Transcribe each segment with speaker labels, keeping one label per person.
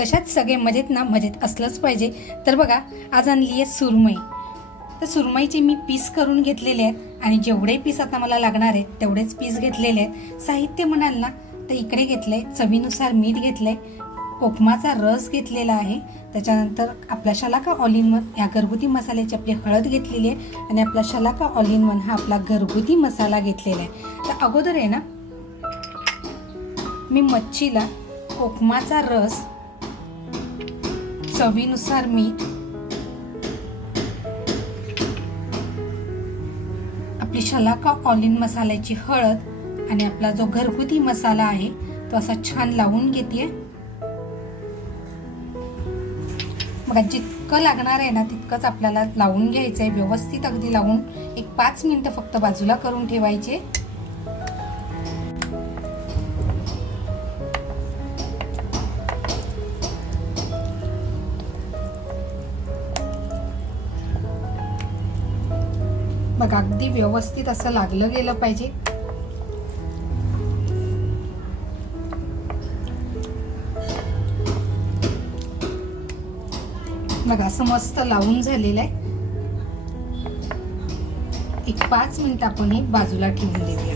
Speaker 1: कशात सगळे मजेत ना मजेत असलंच पाहिजे. तर बघा आज आणली आहे सुरमई. तर सुरमईचे मी पीस करून घेतलेले आहेत आणि जेवढे पीस आता मला लागणार आहेत तेवढेच पीस घेतलेले आहेत. साहित्य म्हणाल ना तर इकडे घेतलं आहे चवीनुसार मीठ घेतलं आहे कोकमाचा रस घेतलेला आहे. त्याच्यानंतर आपला शलाका ऑल इन वन या घरगुती मसाल्याची आपली हळद घेतलेली आहे आणि आपला शलाका ऑल इन वन हा आपला घरगुती मसाला घेतलेला आहे. तर अगोदर आहे ना मी मच्छीला कोकमाचा रस चवीनुसार मीठ आपली शलाका ऑलिन मसाल्याची हळद आणि आपला जो घरगुती मसाला आहे तो असा छान लावून घेते बघा जितकं लागणार आहे ना तितकंच आपल्याला लावून घ्यायचं आहे व्यवस्थित अगदी लावून एक पाच मिनटं फक्त बाजूला करून ठेवायचे. बघा अगदी व्यवस्थित असं लागलं गेलं पाहिजे. बघा असं मस्त लावून झालेलं आहे. एक पाच मिनिट आपण हे बाजूला ठेवून देऊया.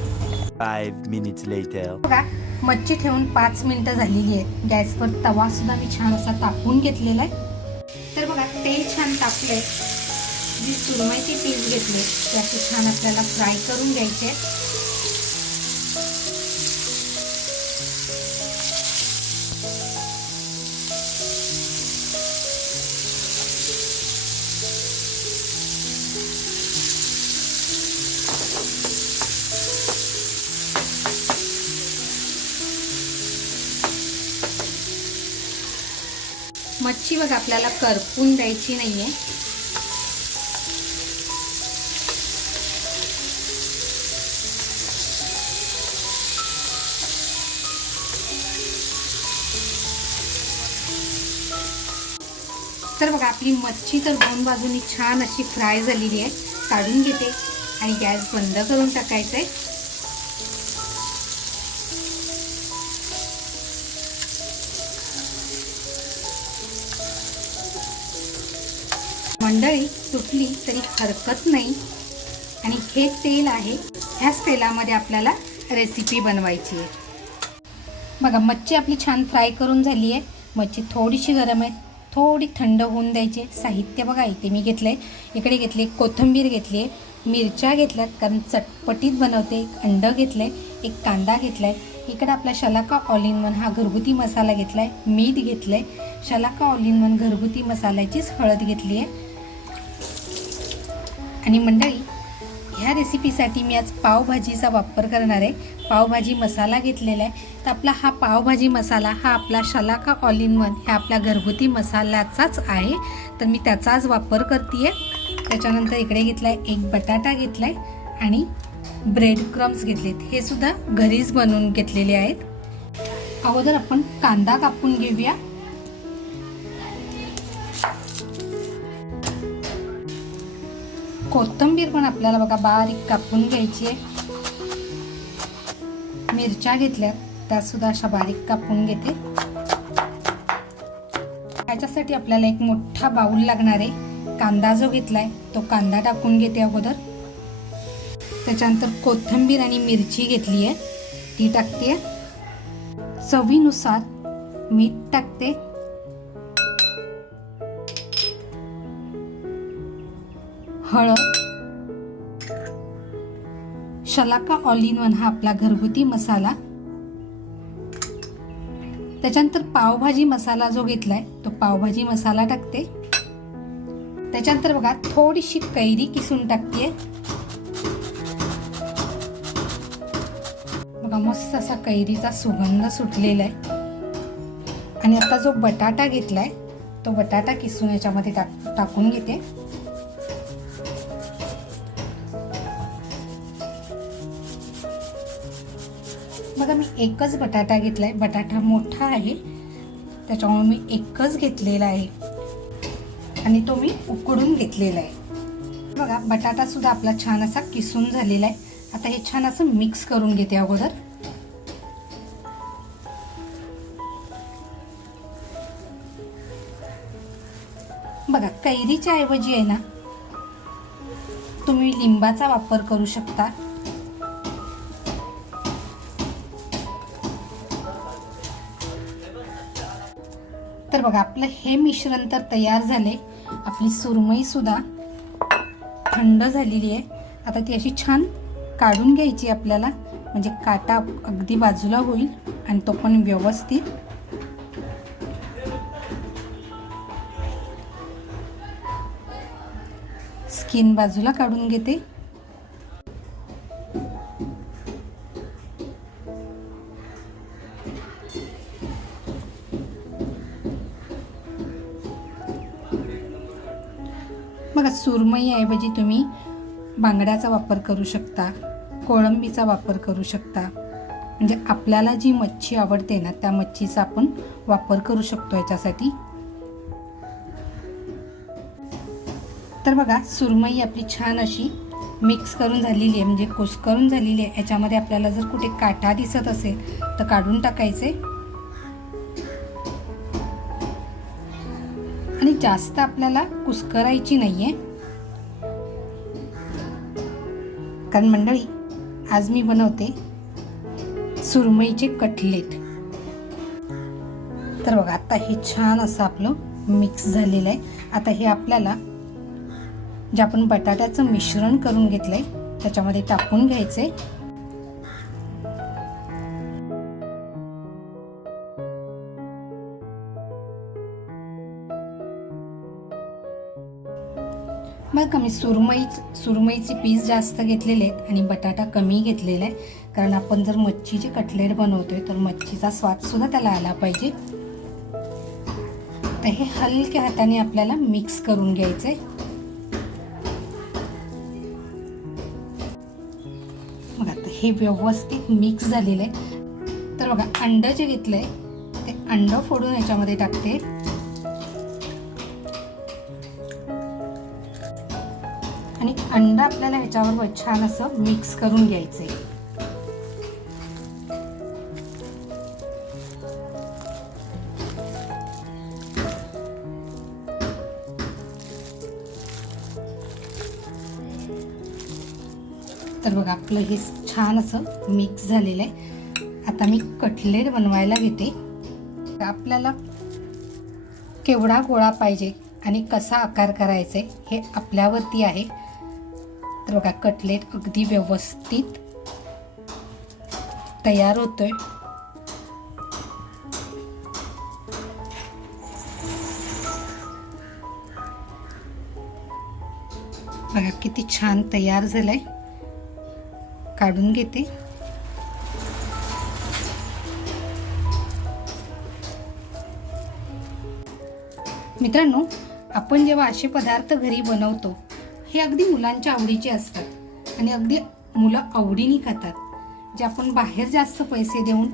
Speaker 1: बघा मच्छी ठेवून पाच मिनिटं झालेली आहेत. गॅसवर तवा सुद्धा मी छान असा तापून घेतलेला आहे. तर बघा तेल छान तापलंय. जी सुरमईचे पीस घेतले ते असे छान आपल्याला फ्राय करून घ्यायचे. मच्छी बघ आपल्याला करपून द्यायची नाही आहे आपली मच्छी तर दोन बाजूनी छान अशी फ्राय झालेली आहे. काढून घेते आणि गॅस बंद करून टाकायचं आहे मंडळी तुटली तरी हरकत नाही. आणि हे तेल आहे ह्याच तेलामध्ये आपल्याला रेसिपी बनवायची आहे. बघा मच्छी आपली छान फ्राय करून झाली आहे. मच्छी थोडीशी गरम आहे. थोडी थंड होऊन द्यायची. साहित्य बघा इथे मी घेतलं आहे इकडे घेतली कोथिंबीर घेतली आहे मिरच्या घेतल्यात कारण चटपटीत बनवते. एक अंडं घेतलं आहे एक कांदा घेतला आहे इकडे आपला शलाका ऑल इन वन हा घरगुती मसाला घेतला आहे मीठ घेतलं आहे शलाका ऑल इन वन घरगुती मसाल्याचीच हळद घेतली आहे आणि मंडळी ह्या रेसिपीसाठी मी आज पावभाजीचा वापर करणार आहे. पावभाजी मसाला घेतलेला आहे. तर आपला हा पावभाजी मसाला हा आपला शलाका ऑल इन वन ह्या आपल्या घरगुती मसाल्याचाच आहे. तर मी त्याचाच वापर करते त्याच्यानंतर इकडे घेतला आहे एक बटाटा घेतला आहे आणि ब्रेड क्रम्स घेतलेत. हे सुद्धा घरीच बनवून घेतलेले आहेत. अगोदर आपण कांदा कापून घेऊया. कोथिंबीर पण आपल्याला बघा बारीक कापून घ्यायची आहे. मिरच्या घेतल्यात त्या सुद्धा अशा बारीक कापून घेते. त्याच्यासाठी आपल्याला एक मोठा बाऊल लागणार आहे. कांदा जो घेतलाय तो कांदा टाकून घेते अगोदर. त्याच्यानंतर कोथिंबीर आणि मिरची घेतली आहे. ती टाकते. चवीनुसार मीठ टाकते. हळद. शलाका ऑल इन वन हा आपला घरगुती मसाला. त्याच्यानंतर पावभाजी मसाला जो घेतलाय तो पावभाजी मसाला टाकते. त्याच्यानंतर बघा थोडीशी कैरी किसून टाकते बघा मस्त असा कैरीचा सुगंध सुटलेला आहे आणि आता जो बटाटा घेतलाय तो बटाटा किसून याच्यामध्ये टाक टाकून घेते. बघा मी एकच बटाटा घेतला आहे बटाटा मोठा आहे. त्याच्यामुळे मी एकच घेतलेला आहे. आणि तो मी उकडून घेतलेला आहे. बघा बटाटासुद्धा आपला छान असा किसून झालेला आहे. आता हे छान असं मिक्स करून घेते अगोदर. बघा कैरीच्या ऐवजी आहे ना तुम्ही लिंबाचा वापर करू शकता. बघा आपलं हे मिश्रण तर तयार झाले आपली सुरमई सुद्धा थंड झालेली आहे. आता ती अशी छान काढून घ्यायची आपल्याला. म्हणजे काटा अगदी बाजूला होईल आणि तो पण व्यवस्थित. स्किन बाजूला काढून घेते. बघा सुरमईऐवजी तुम्ही बांगड्याचा वापर करू शकता कोळंबीचा वापर करू शकता. म्हणजे आपल्याला जी मच्छी आवडते ना त्या मच्छीचा आपण वापर करू शकतो याच्यासाठी. तर बघा सुरमई आपली छान अशी मिक्स करून झालेली आहे म्हणजे कुस्करून झालेली आहे. याच्यामध्ये आपल्याला जर कुठे काटा दिसत असेल तर काढून टाकायचे. पण जास्त आपल्याला कुस्करायची नाही आहे कारण मंडळी आज मी बनवते सुरमईचे कटलेट. तर बघा आता हे छान असं आपलं मिक्स झालेलं आहे. आता हे आपल्याला जे आपण बटाट्याचं मिश्रण करून घेतलं आहे त्याच्यामध्ये टाकून घ्यायचं आहे कमी सुरमई सुरमईचे पीस जास्त घेतलेले आहेत आणि बटाटा कमी घेतलेला. आहे कारण आपण जर मच्छीचे कटलेट बनवतोय तर मच्छीचा स्वादसुद्धा त्याला आला पाहिजे. तर हे हलक्या हाताने आपल्याला मिक्स करून घ्यायचं आहे बघा आता हे व्यवस्थित मिक्स झालेलं. आहे तर बघा अंड जे घेतलंय ते अंडं फोडून याच्यामध्ये टाकते. अंड आपल्याला ह्याच्यावर छान असं मिक्स करून घ्यायचंय. तर बघा आपलं हे छान असं मिक्स झालेलं आहे आता मी कटलेट बनवायला घेते. तर आपल्याला केवढा गोळा पाहिजे आणि कसा आकार करायचा आहे हे आपल्यावरती आहे. बघा कटलेट अगदी व्यवस्थित तयार होतोय. बघा किती छान तयार झालंय. काढून घेते. मित्रांनो आपण जेव्हा असे पदार्थ घरी बनवतो हे अगदी मुलांच्या आवडीचे असतात. आणि अगदी मुलं आवडीने खातात. जे आपण बाहेर जास्त पैसे देऊन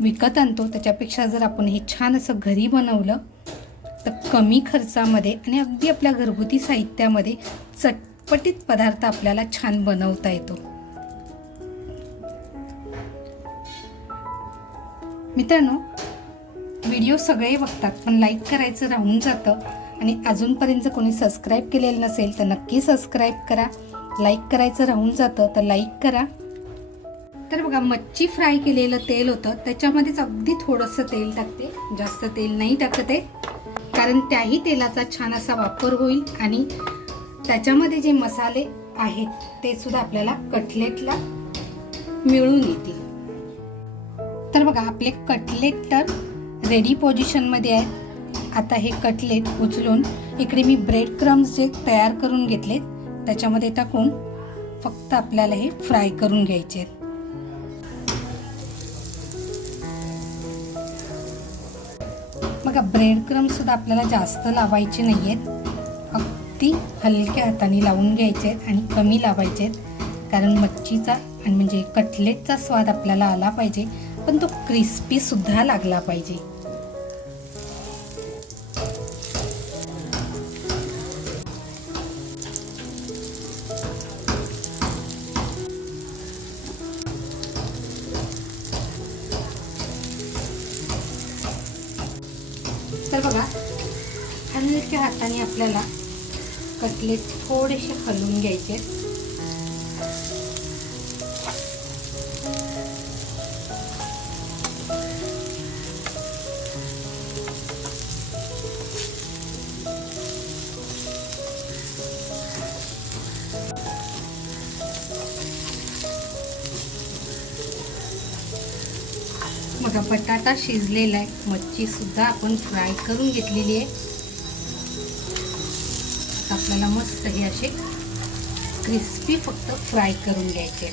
Speaker 1: विकत आणतो त्याच्यापेक्षा जर आपण हे छान असं घरी बनवलं तर कमी खर्चामध्ये आणि अगदी आपल्या घरगुती साहित्यामध्ये चटपटीत पदार्थ आपल्याला छान बनवता येतो. मित्रांनो व्हिडिओ सगळे बघतात पण लाईक करायचं राहून जातं. आणि अजूनपर्यंत कोणी सबस्क्राईब केलेलं नसेल तर नक्की सबस्क्राईब करा. लाईक करायचं राहून जातं तर लाईक करा. तर बघा मच्छी फ्राय केलेलं तेल होतं. त्याच्यामध्येच अगदी थोडंसं तेल टाकते. जास्त तेल नाही टाकत आहे. कारण त्याही तेलाचा छान असा वापर होईल आणि त्याच्यामध्ये जे मसाले आहेत ते सुद्धा आपल्याला कटलेटला मिळून येतील. तर बघा आपले कटलेट तर रेडी पोझिशनमध्ये आहे आता हे कटलेट उचलून इकडे मी ब्रेड क्रम्स जे तयार करून घेतले त्याच्यामध्ये टाकून फक्त आपल्याला हे फ्राय करून घ्यायचे आहेत. बघा ब्रेड क्रम्ससुद्धा आपल्याला जास्त लावायचे नाही आहेत अगदी हलक्या हाताने लावून घ्यायचे आहेत आणि कमी लावायचे आहेत. कारण मच्छीचा आणि म्हणजे कटलेटचा स्वाद आपल्याला आला पाहिजे पण तो क्रिस्पीसुद्धा लागला पाहिजे. तर बघा आपल्याला कटलेट थोडेसे हलवून घ्यायचे. बघा बटाटा शिजलेला आहे. मच्छीसुद्धा आपण फ्राय करून घेतलेली आहे. आपल्याला मस्त हे असे क्रिस्पी फक्त फ्राय करून घ्यायचे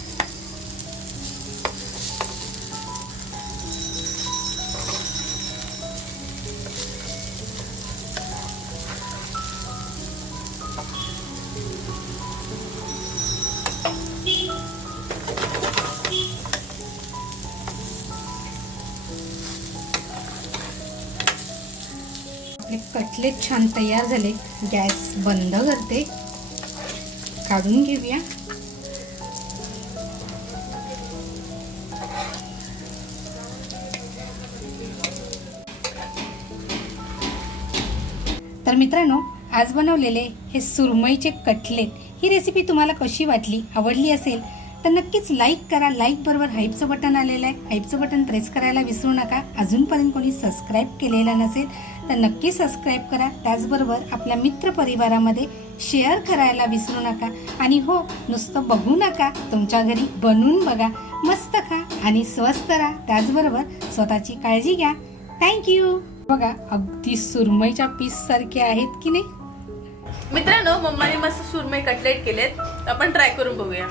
Speaker 1: कटलेट छान तयार झाले. गॅस बंद करते. काढून घेऊया. तर मित्रांनो आज बनवलेले हे सुरमईचे कटलेट ही रेसिपी तुम्हाला कशी वाटली आवडली असेल तर नक्कीच लाईक करा. लाईक बरोबर हाईपचं बटन आलेलं आहे. हाईपचं बटन प्रेस करायला विसरू नका. अजूनपर्यंत कोणी सबस्क्राईब केलेला नसेल तर नक्की सबस्क्राईब करा. त्याचबरोबर आपल्या मित्रपरिवारामध्ये शेअर करायला विसरू नका. आणि हो नुसतं बघू नका. तुमच्या घरी बनवून बघा. मस्त खा आणि स्वस्त राहा. त्याचबरोबर स्वतःची काळजी घ्या. थँक्यू बघा अगदी सुरमईच्या पीस सारखे आहेत की नाही?
Speaker 2: मित्रांनो मम्माने मस्त सुरमई कटलेट केलेत. आपण ट्राय करून बघूया.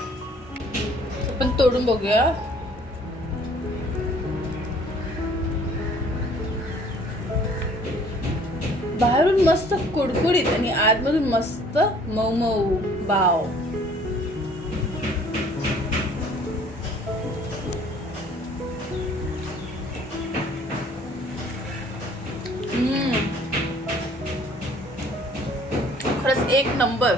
Speaker 2: आपण तोडून बघूया. बाहेरून मस्त कुडकुडीत आणि आतमधून मस्त मऊ मऊ बाव खरंच एक नंबर.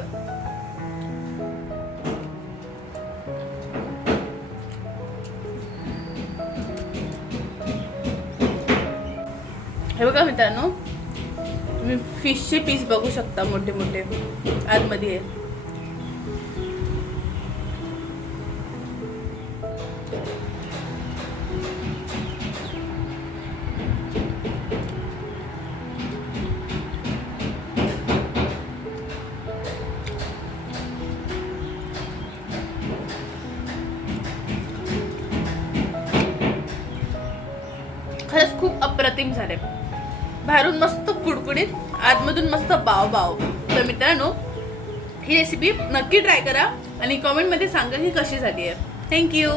Speaker 2: बघा मित्रांनो तुम्ही फिशचे पीस बघू शकता मोठे मोठे आतमध्ये आहे. खरंच खूप अप्रतिम झाले बाहेरून मस्त कुडकुडीत आतमधून मस्त बाव बाव. तर मित्रांनो ही रेसिपी नक्की ट्राय करा आणि कमेंटमध्ये सांगा की कशी झाली आहे थँक्यू